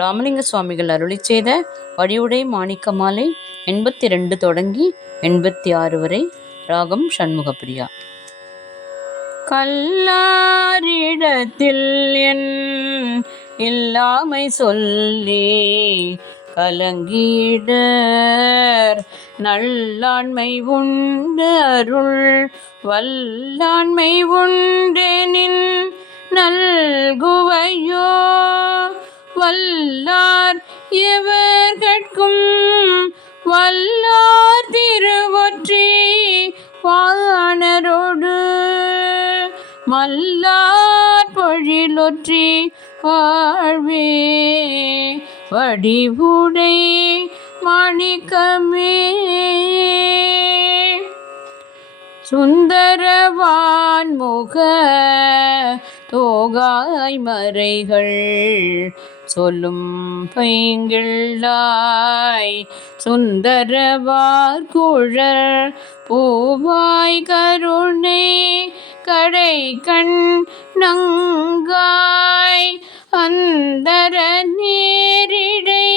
ராமலிங்க சுவாமிகள் அருளிச் செய்த வடிவுடை மாணிக்க மாலை 82 தொடங்கி 86 வரை. ராகம் சண்முகப்பிரியா. கல்லாரிடத்தில் என் இல்லாமை சொல்லி கலங்கிடர் நல்லாண்மை உண்டு அருள் வல்லாண்மை உண்டெனின் நல்குவையோ வல்லார் எவர்கட்கும் வல்லார் திருவொற்றி வானரோடு மல்லார் பொழிலொற்றி வாழ்வே வடிவுடை மாணிக்கமே. சுந்தரவான் முக தோகாய் மறைகள் சொல்லும் பைங்கிள்ளாய் சுந்தரவார் குழற் பூவாய் கருணை கடை கண் நங்காய் அந்தர நேரிடை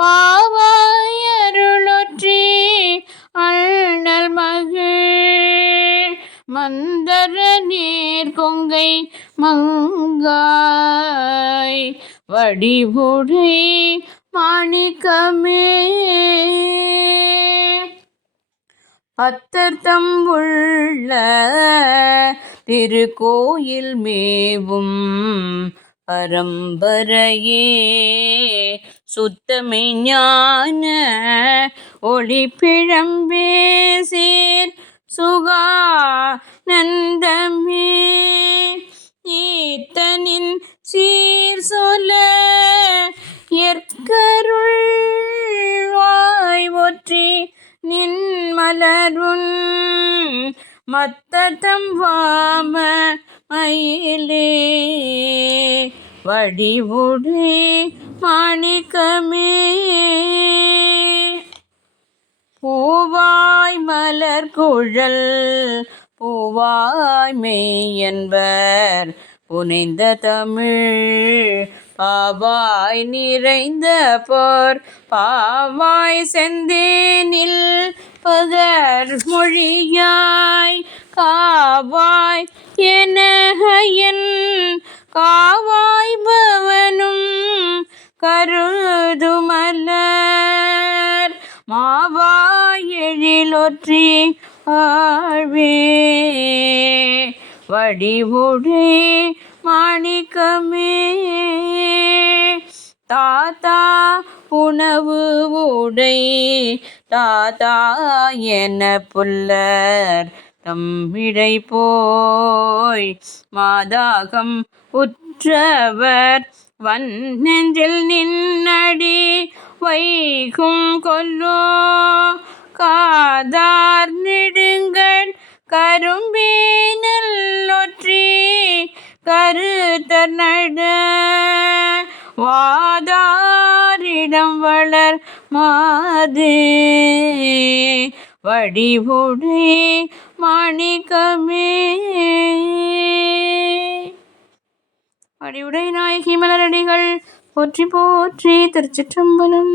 பாவாய் அருளொற்றி அண்ணல் மகிழ் மந்தர நீர் கொங்கை மங்காய் வடிவுடை மாணிக்கமே. அத்தர்த்தம் உள்ள திருக்கோயில் மேவும் பரம்பரையே சுத்தமை ஞான ஒளி பிழம்பே சீர் சுகானந்தமே. ஈத்தனின் சீர் சொல்ல எற்கருள் வாய் ஒற்றி நின் மலருன் மத்தம் வாம மயிலே வடிவுடை மாணிக்கமே. பூவாய் மலர் குழல் பூவாய் மெய் என்பர் புனைந்த தமிழ் பாவாய் நிறைந்த போர் பாவாய் செந்தேனில் பகர் மொழியாய் காவாய் என என் காவாய் பவனும் கருதுமலர் மாவாய் எழிலொற்றி வாழ்வே வடிவுடை மாணிக்கமே. தாத்தா உணவு உடை தாத்தா என புல்லர் தம்மிடை போய் மாதாகம் உற்றவர் வன்னெஞ்சில் நின்னடி வைகும் கொல்லோ காதார் நெடுங்கண் கரும்பே நல்லொற்றி கருத்தர் நட வாதாரிடம் வளர் மாதே வடிவுடை மாணிக்கமே. வடிவுடை நாயகி மலரடிகள் போற்றி போற்றி. திருச்சிற்றம்பலம்.